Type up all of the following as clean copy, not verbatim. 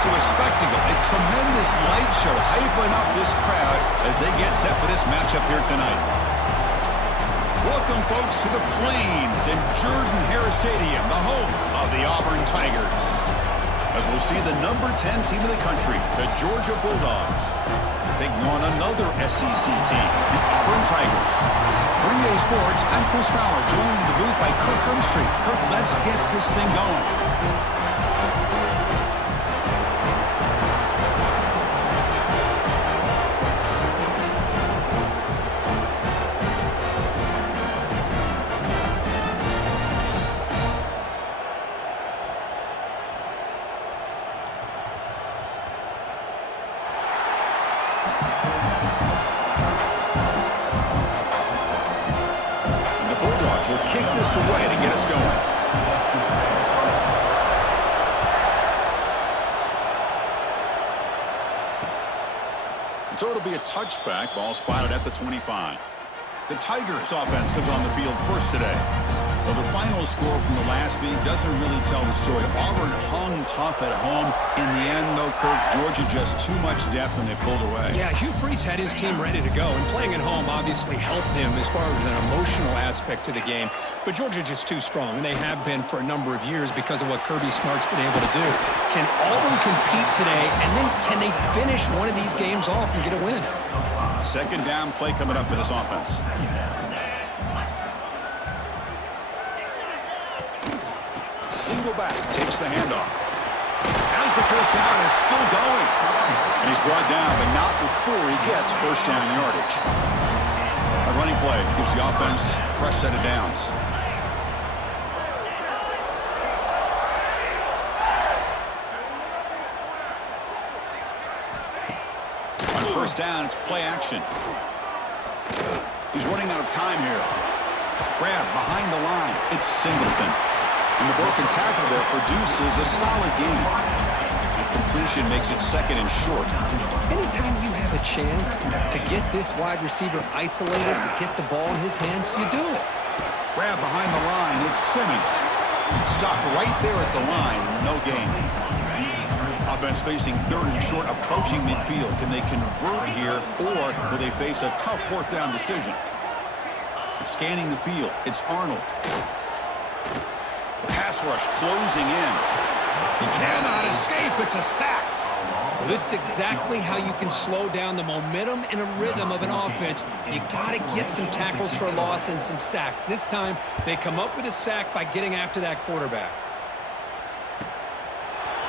to a spectacle, a tremendous light show hyping up this crowd as they get set for this matchup here tonight. Welcome, folks, to the Plains and Jordan-Hare Stadium, the home of the Auburn Tigers. As we'll see the number 10 team in the country, the Georgia Bulldogs, taking on another SEC team, the Auburn Tigers. For EA Sports, I'm Chris Fowler, joined in the booth by Kirk Hermstreet. Kirk, let's get this thing going. Will kick this away to get us going. So it'll be a touchback, ball spotted at the 25. The Tigers offense comes on the field first today. Well, the final score from the last meeting doesn't really tell the story. Auburn hung tough at home. In the end, though, Kirk, Georgia just too much depth and they pulled away. Yeah, Hugh Freeze had his team ready to go, and playing at home obviously helped him as far as an emotional aspect to the game. But Georgia just too strong, and they have been for a number of years because of what Kirby Smart's been able to do. Can Auburn compete today, and then can they finish one of these games off and get a win? Second down play coming up for this offense. Single back, takes the handoff. As the first down is still going. And he's brought down, but not before he gets first down yardage. A running play gives the offense a fresh set of downs. On first down, it's play action. He's running out of time here. Grab behind the line. It's Singleton. And the broken tackle there produces a solid gain. The completion makes it second and short. Anytime you have a chance to get this wide receiver isolated, to get the ball in his hands, you do it. Grab behind the line. It's Simmons. Stopped right there at the line. No gain. Offense facing third and short, approaching midfield. Can they convert here, or will they face a tough fourth down decision? Scanning the field. It's Arnold. Pass rush closing in. He cannot escape. It's a sack. This is exactly how you can slow down the momentum and a rhythm of an offense. You got to get some tackles for a loss and some sacks. This time, they come up with a sack by getting after that quarterback.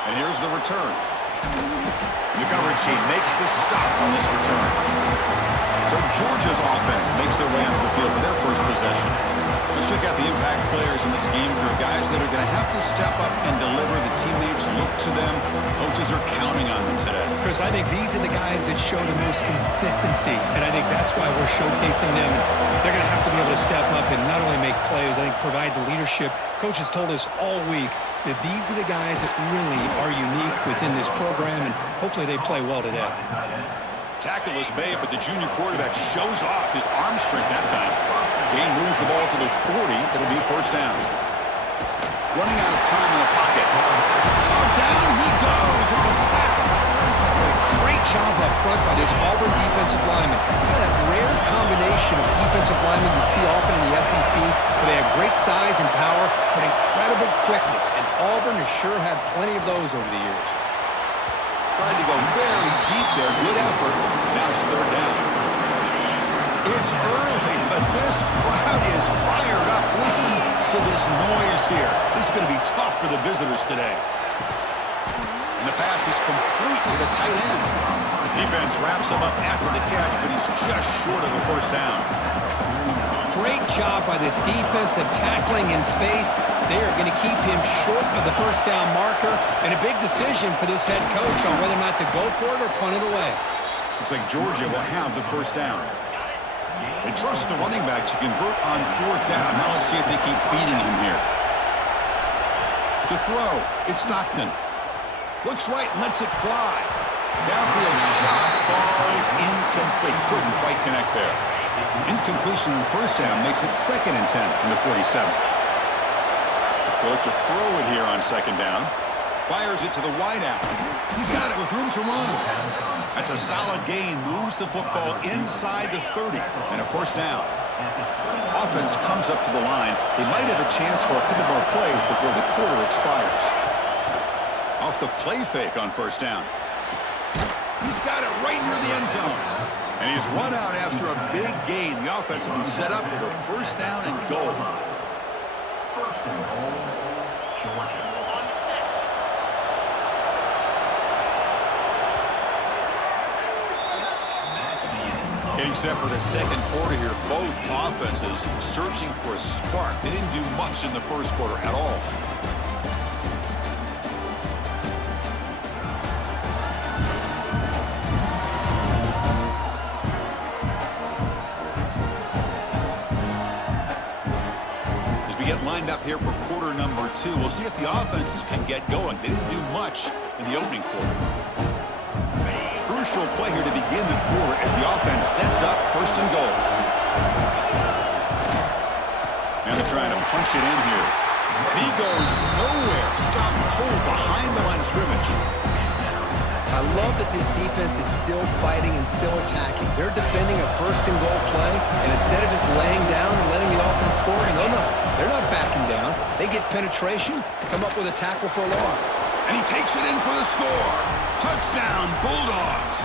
And here's the return. The coverage team makes the stop on this return. So Georgia's offense makes their way onto the field for their first possession. Let's check out the impact players in this game for guys that are going to have to step up and deliver. The teammates look to them. Coaches are counting on them today. Chris, I think these are the guys that show the most consistency, and I think that's why we're showcasing them. They're going to have to be able to step up and not only make plays, I think provide the leadership. Coaches told us all week that these are the guys that really are unique within this program, and hopefully they play well today. Tackle is made, but the junior quarterback shows off his arm strength that time. Gain moves the ball to the 40. It'll be first down. Running out of time in the pocket. Oh, down he goes. It's a sack. Great job up front by this Auburn defensive lineman. Kind of that rare combination of defensive linemen you see often in the SEC, where they have great size and power, but incredible quickness. And Auburn has sure had plenty of those over the years. Tried to go very deep there. Good effort. Now it's third down. It's early, but this crowd is fired up. Listen to this noise here. This is going to be tough for the visitors today. And the pass is complete to the tight end. Defense wraps him up after the catch, but he's just short of a first down. Great job by this defensive tackling in space. They are going to keep him short of the first down marker, and a big decision for this head coach on whether or not to go for it or punt it away. Looks like Georgia will have the first down. They trust the running back to convert on fourth down. Now let's see if they keep feeding him here. To throw, it's Stockton. Looks right, lets it fly. Downfield shot falls incomplete. Couldn't quite connect there. Incompletion on first down makes it 2nd and 10 from the 47. They look to throw it here on second down. Fires it to the wideout. He's got it with room to run. That's a solid gain. Moves the football inside the 30 and a first down. Offense comes up to the line. They might have a chance for a couple more plays before the quarter expires. Off the play fake on first down. He's got it right near the end zone. And he's run out after a big gain. The offense will be set up with a first down and goal. Getting set for the second quarter here. Both offenses searching for a spark. They didn't do much in the first quarter at all. As we get lined up here for quarter number 2, we'll see if the offenses can get going. They didn't do much in the opening quarter. Crucial play here to begin the quarter as the offense sets up first and goal. And they're trying to punch it in here. And he goes nowhere. Stopped cold behind the line of scrimmage. I love that this defense is still fighting and still attacking. They're defending a first and goal play, and instead of just laying down and letting the offense score, no, they're not backing down. They get penetration, come up with a tackle for a loss. And he takes it in for the score. Touchdown, Bulldogs.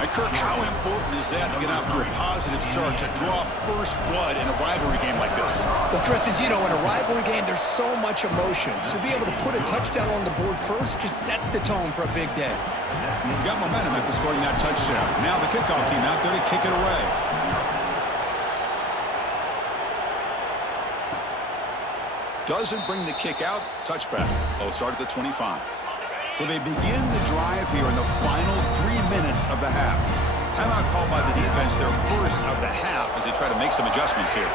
And Kirk, how important is that to get off to a positive start, to draw first blood in a rivalry game like this? Well, Chris, as you know, in a rivalry game, there's so much emotion. So to be able to put a touchdown on the board first just sets the tone for a big day. We got momentum after scoring that touchdown. Now the kickoff team out there to kick it away. Doesn't bring the kick out. Touchback. They'll start at the 25. So they begin the drive here in the final 3 minutes of the half. Timeout called by the defense, their first of the half, as they try to make some adjustments here.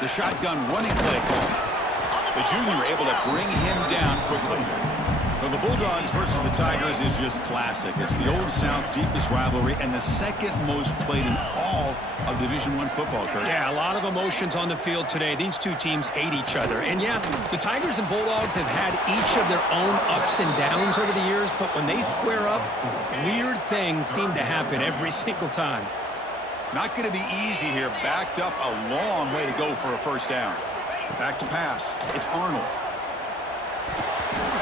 The shotgun running play call. The junior able to bring him down quickly. Well, the Bulldogs versus the Tigers is just classic. It's the Old South's deepest rivalry and the second most played in all of Division I football, Kurt. Yeah, a lot of emotions on the field today. These two teams hate each other. And yeah, the Tigers and Bulldogs have had each of their own ups and downs over the years, but when they square up, weird things seem to happen every single time. Not going to be easy here. Backed up a long way to go for a first down. Back to pass. It's Arnold.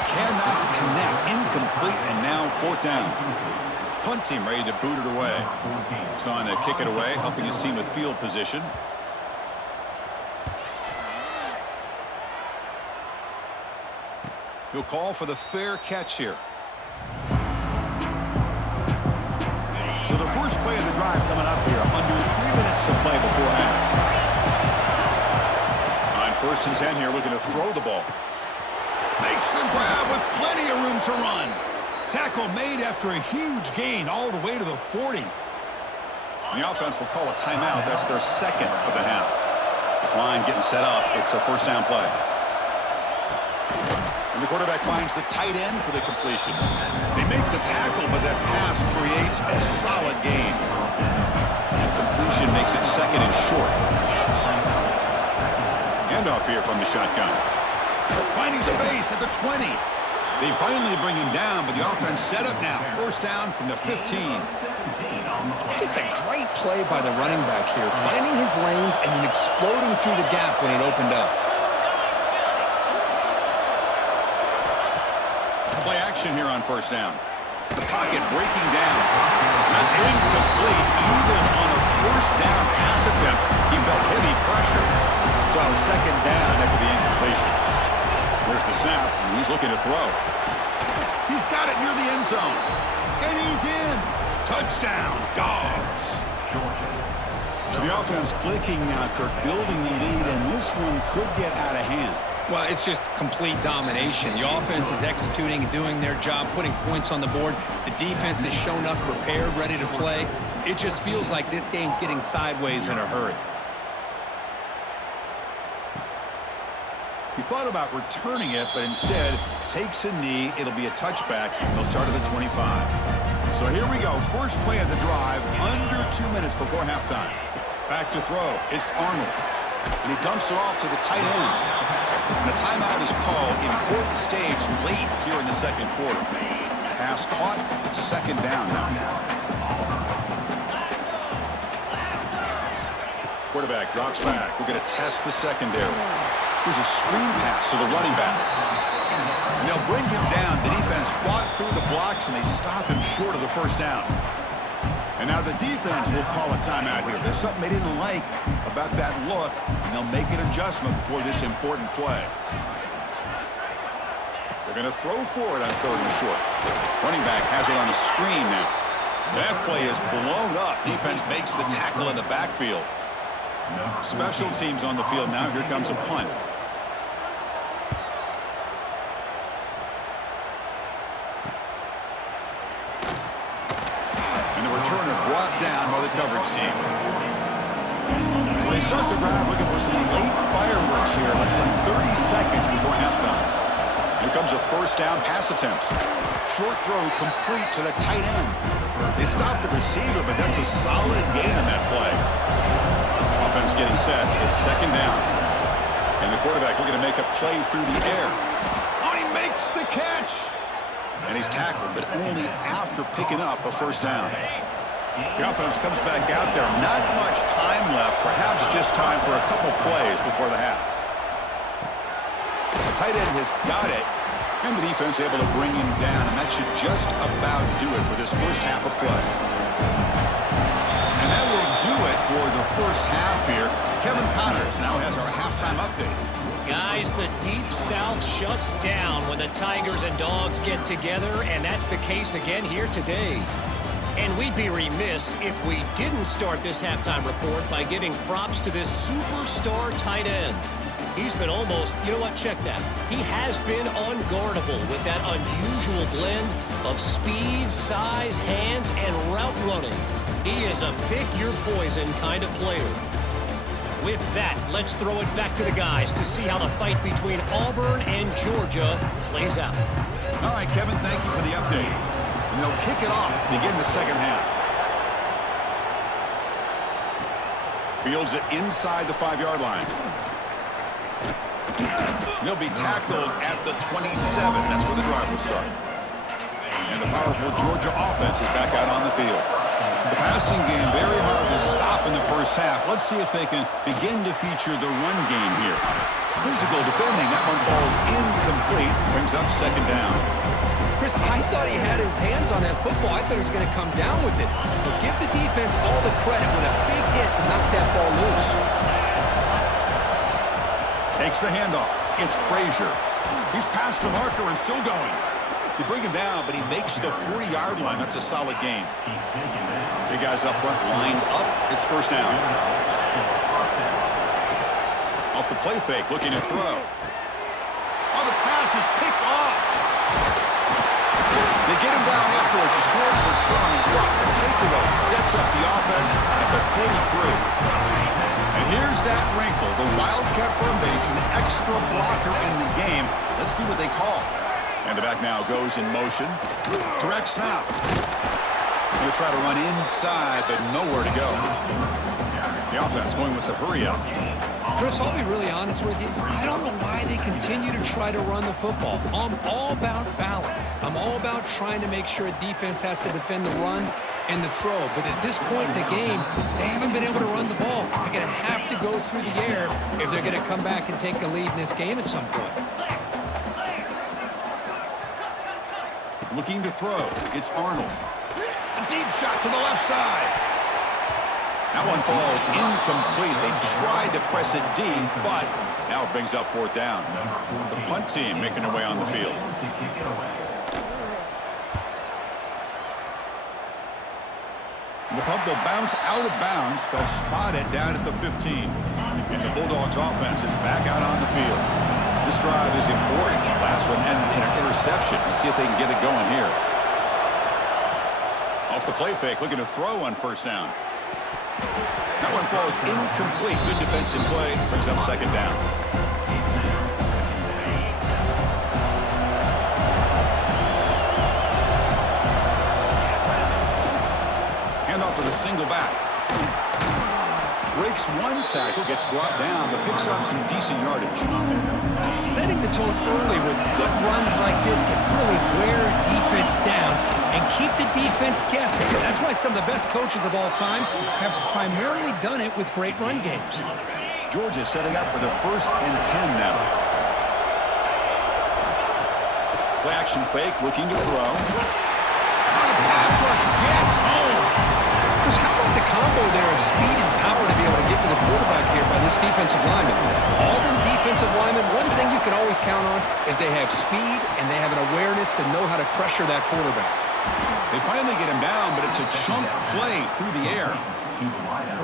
Cannot connect. Incomplete, and now fourth down. Punt team ready to boot it away. He's on to kick it away, helping his team with field position. He'll call for the fair catch here. So the first play of the drive coming up here. Under 3 minutes to play before half. On first and 10 here, looking to throw the ball. Makes the grab with plenty of room to run. Tackle made after a huge gain all the way to the 40. And the offense will call a timeout. That's their second of the half. This line getting set up. It's a first down play. And the quarterback finds the tight end for the completion. They make the tackle, but that pass creates a solid gain. And completion makes it second and short. Handoff here from the shotgun. Finding space at the 20. They finally bring him down, but the offense set up now. First down from the 15. Just a great play by the running back here, finding his lanes and then exploding through the gap when it opened up. Play action here on first down. The pocket breaking down. That's incomplete. Even on a first down pass attempt, he felt heavy pressure. So second down after the incompletion. There's the snap, and he's looking to throw. He's got it near the end zone. And he's in. Touchdown, Dogs. So the offense clicking now, Kirk, building the lead, and this one could get out of hand. Well, it's just complete domination. The offense is executing and doing their job, putting points on the board. The defense has shown up, prepared, ready to play. It just feels like this game's getting sideways in a hurry. He thought about returning it, but instead takes a knee. It'll be a touchback. They'll start at the 25. So here we go. First play of the drive, under 2 minutes before halftime. Back to throw. It's Arnold. And he dumps it off to the tight end. And a timeout is called. Important stage late here in the second quarter. Pass caught. Second down now. Quarterback drops back. We're going to test the secondary. Here's a screen pass to the running back. And they'll bring him down. The defense fought through the blocks, and they stop him short of the first down. And now the defense will call a timeout here. There's something they didn't like about that look, and they'll make an adjustment before this important play. They're going to throw for it on 3rd and short. Running back has it on a screen now. That play is blown up. Defense makes the tackle in the backfield. Special teams on the field now. Here comes a punt. And the returner brought down by the coverage team. So they start the drive looking for some late fireworks here. Less than 30 seconds before halftime. Here comes a first down pass attempt. Short throw complete to the tight end. They stopped the receiver, but that's a solid gain on that play. Offense getting set. It's second down. And the quarterback looking to make a play through the air. Oh, he makes the catch. And he's tackled, but only after picking up a first down. The offense comes back out there. Not much time left. Perhaps just time for a couple plays before the half. The tight end has got it. And the defense able to bring him down. And that should just about do it for this first half of play. And that will do it for the first half here. Kevin Connors now has our halftime update. Guys, the Deep South shuts down when the Tigers and Dogs get together, and that's the case again here today. And we'd be remiss if we didn't start this halftime report by giving props to this superstar tight end. He's been almost, you know what, check that. He has been unguardable with that unusual blend of speed, size, hands, and route running. He is a pick-your-poison kind of player. With that, let's throw it back to the guys to see how the fight between Auburn and Georgia plays out. All right, Kevin, thank you for the update. And they'll kick it off to begin the second half. Fields it inside the 5-yard line. He'll be tackled at the 27. That's where the drive will start. And the powerful Georgia offense is back out on the field. The passing game very hard to stop in the first half. Let's see if they can begin to feature the run game here. Physical defending. That one falls incomplete. Brings up second down. Chris, I thought he had his hands on that football. I thought he was going to come down with it. But give the defense all the credit with a big hit to knock that ball loose. Takes the handoff. It's Frazier. He's past the marker and still going. They bring him down, but he makes the 40-yard line. That's a solid gain. Big guys up front lined up. It's first down. Off the play fake, looking to throw. Oh, the pass is picked off. They get him down after a short return. What the takeaway sets up the offense at the 43. And here's that wrinkle, the Wildcat formation, extra blocker in the game. Let's see what they call. And the back now goes in motion. Direct snap. Going to try to run inside, but nowhere to go. The offense going with the hurry up. Chris, I'll be really honest with you. I don't know why they continue to try to run the football. I'm all about balance. I'm all about trying to make sure a defense has to defend the run and the throw. But at this point in the game, they haven't been able to run the ball. They're going to have to go through the air if they're going to come back and take the lead in this game at some point. Looking to throw. It's Arnold. A deep shot to the left side. That one falls incomplete. They tried to press it deep, but now it brings up fourth down. The punt team making their way on the field. And the punt will bounce out of bounds. They'll spot it down at the 15. And the Bulldogs offense is back out on the field. This drive is important. Last one ended in an interception. Let's see if they can get it going here. Off the play fake, looking to throw on first down. That one falls incomplete. Good defensive play. Brings up second down. single back. Breaks one tackle, gets brought down, but picks up some decent yardage. Setting the tone early with good runs like this can really wear a defense down and keep the defense guessing. That's why some of the best coaches of all time have primarily done it with great run games. Georgia setting up for the 1st and 10 now. Play action fake, looking to throw. The pass rush gets home. How about the combo there of speed and power to be able to get to the quarterback here by this defensive lineman? Auburn defensive linemen, one thing you can always count on is they have speed and they have an awareness to know how to pressure that quarterback. They finally get him down, but it's a chunk play through the air.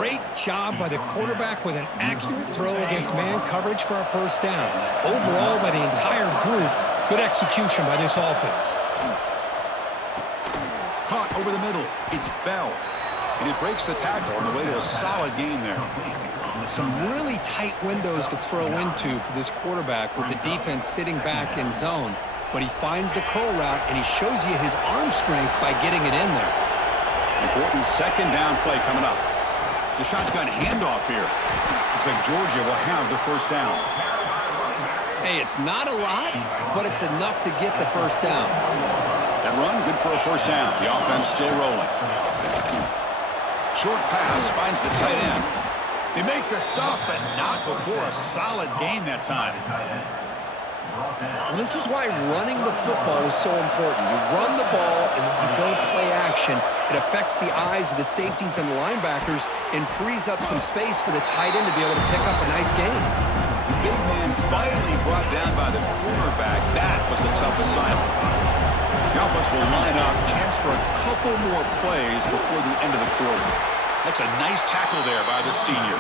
Great job by the quarterback with an accurate throw against man coverage for a 1st down. Overall, by the entire group, good execution by this offense. Caught over the middle. It's Bell. And he breaks the tackle on the way to a solid gain there. Some really tight windows to throw into for this quarterback with the defense sitting back in zone. But he finds the curl route, and he shows you his arm strength by getting it in there. Important 2nd down play coming up. The shotgun handoff here. Looks like Georgia will have the 1st down. Hey, it's not a lot, but it's enough to get the 1st down. That run, good for a 1st down. The offense still rolling. Short pass finds the tight end. They make the stop, but not before a solid gain that time. Well, this is why running the football is so important. You run the ball, and then you go play action. It affects the eyes of the safeties and the linebackers and frees up some space for the tight end to be able to pick up a nice gain. Big man finally brought down by the quarterback. That was a tough assignment. The offense will line up. Chance for a couple more plays before the end of the quarter. That's a nice tackle there by the senior.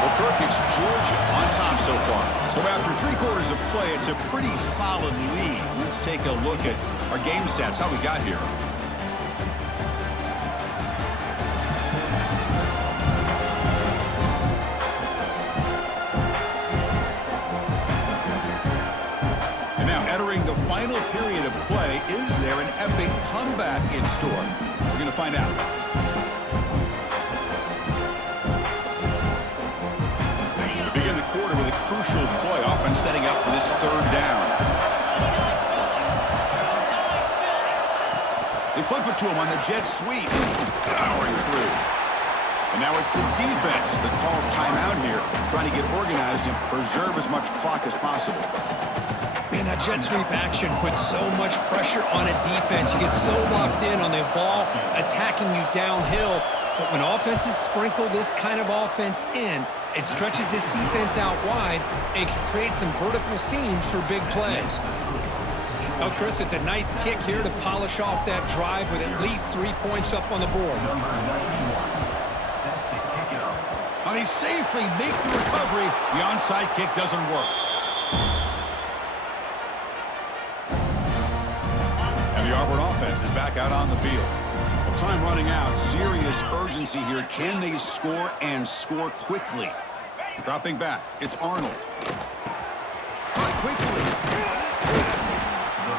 Well, Kirk, it's Georgia on top so far. So after 3 quarters of play, it's a pretty solid lead. Let's take a look at our game stats, how we got here. The final period of play, is there an epic comeback in store? We're going to find out. We begin the quarter with a crucial play, often setting up for this 3rd down. They flip it to him on the jet sweep, powering through. And now it's the defense that calls timeout here, trying to get organized and preserve as much clock as possible. Man, that jet sweep action puts so much pressure on a defense. You get so locked in on the ball attacking you downhill. But when offenses sprinkle this kind of offense in, it stretches this defense out wide and can create some vertical seams for big plays. Oh, Chris, it's a nice kick here to polish off that drive with at least 3 points up on the board. And they safely make the recovery. The onside kick doesn't work. The Auburn offense is back out on the field. Well, time running out. Serious urgency here. Can they score and score quickly? Dropping back. It's Arnold. Quickly.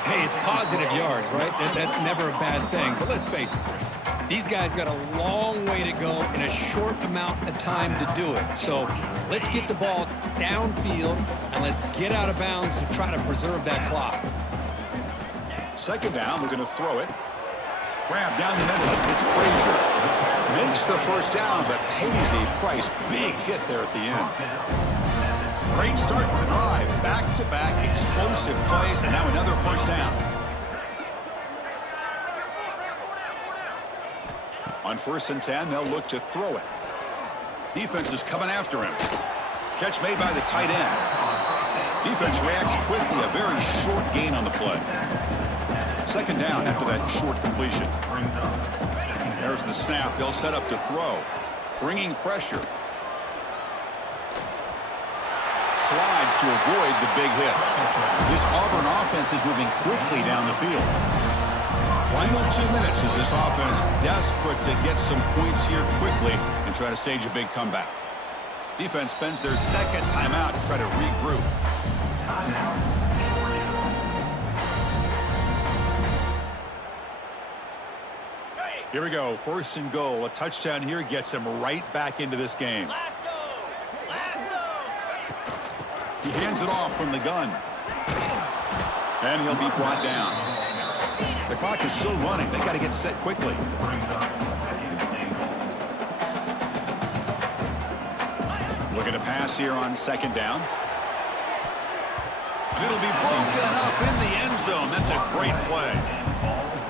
Hey, it's positive yards, right? That's never a bad thing. But let's face it, Chris. These guys got a long way to go in a short amount of time to do it. So let's get the ball downfield and let's get out of bounds to try to preserve that clock. 2nd down, we're going to throw it. Grab down the middle. It's Frazier. Makes the 1st down, but pays a price. Big hit there at the end. Great start for the drive. Back-to-back explosive plays, and now another 1st down. On 1st and 10, they'll look to throw it. Defense is coming after him. Catch made by the tight end. Defense reacts quickly. A very short gain on the play. 2nd down after that short completion. There's the snap. They'll set up to throw. Bringing pressure. Slides to avoid the big hit. This Auburn offense is moving quickly down the field. Final 2 minutes as this offense desperate to get some points here quickly and try to stage a big comeback. Defense spends their 2nd timeout to try to regroup. Here we go. First and goal. A touchdown here gets him right back into this game. Lasso! Lasso! He hands it off from the gun. And he'll be brought down. The clock is still running. They got to get set quickly. Looking to pass here on second down. And it'll be broken up in the end zone. That's a great play.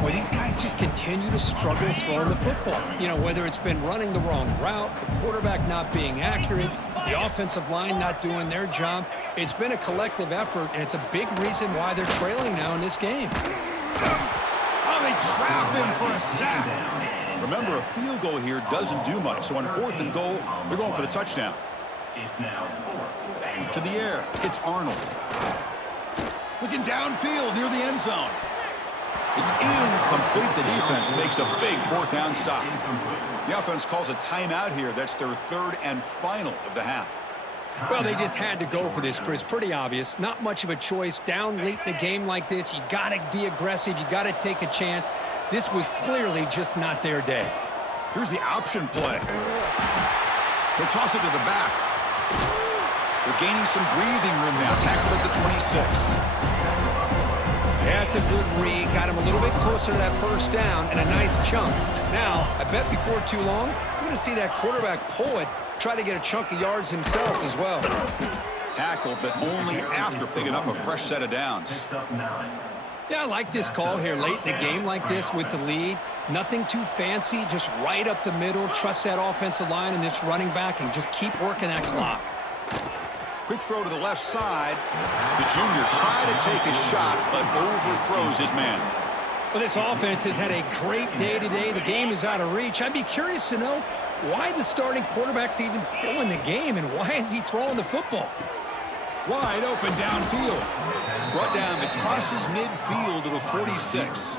Well, these guys just continue to struggle throwing the football. You know, whether it's been running the wrong route, the quarterback not being accurate, the offensive line not doing their job. It's been a collective effort, and it's a big reason why they're trailing now in this game. Oh, they trap him for a sack. Remember, a field goal here doesn't do much. So on fourth and goal, they're going for the touchdown. To the air, it's Arnold. Looking downfield near the end zone. It's incomplete. The defense makes a big fourth down stop. The offense calls a timeout here. That's their third and final of the half. Well, they just had to go for this, Chris. Pretty obvious. Not much of a choice. Down late in the game like this, you got to be aggressive. You got to take a chance. This was clearly just not their day. Here's the option play. He'll toss it to the back. They're gaining some breathing room now. Tackled at the 26. Yeah, it's a good read. Got him a little bit closer to that first down and a nice chunk. Now, I bet before too long, we're going to see that quarterback pull it, try to get a chunk of yards himself as well. Tackled, but only after picking up a fresh set of downs. Yeah, I like this call here late in the game like this with the lead. Nothing too fancy, just right up the middle. Trust that offensive line and this running back and just keep working that clock. Quick throw to the left side. The junior tried to take a shot, but overthrows his man. Well, this offense has had a great day today. The game is out of reach. I'd be curious to know why the starting quarterback's even still in the game and why is he throwing the football? Wide open downfield. Brought down, but crosses midfield to the 46.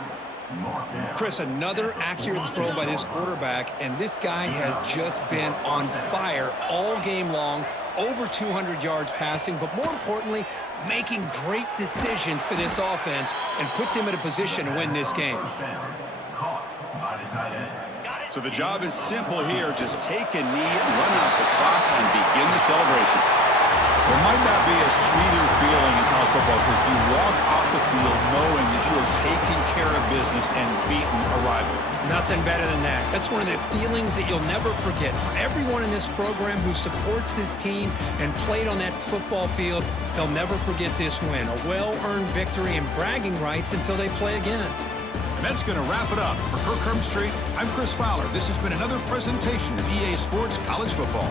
Chris, another accurate throw by this quarterback, and this guy has just been on fire all game long. Over 200 yards passing, but more importantly, making great decisions for this offense and put them in a position to win this game. So the job is simple here. Just take a knee, run out the clock, and begin the celebration. There might not be a sweeter feeling in college football if you walk off the field knowing that you are taking care of business and beating a rival. Nothing better than that. That's one of the feelings that you'll never forget. For everyone in this program who supports this team and played on that football field, they'll never forget this win. A well-earned victory and bragging rights until they play again. And that's going to wrap it up. For Kirk Street, I'm Chris Fowler. This has been another presentation of EA Sports College Football.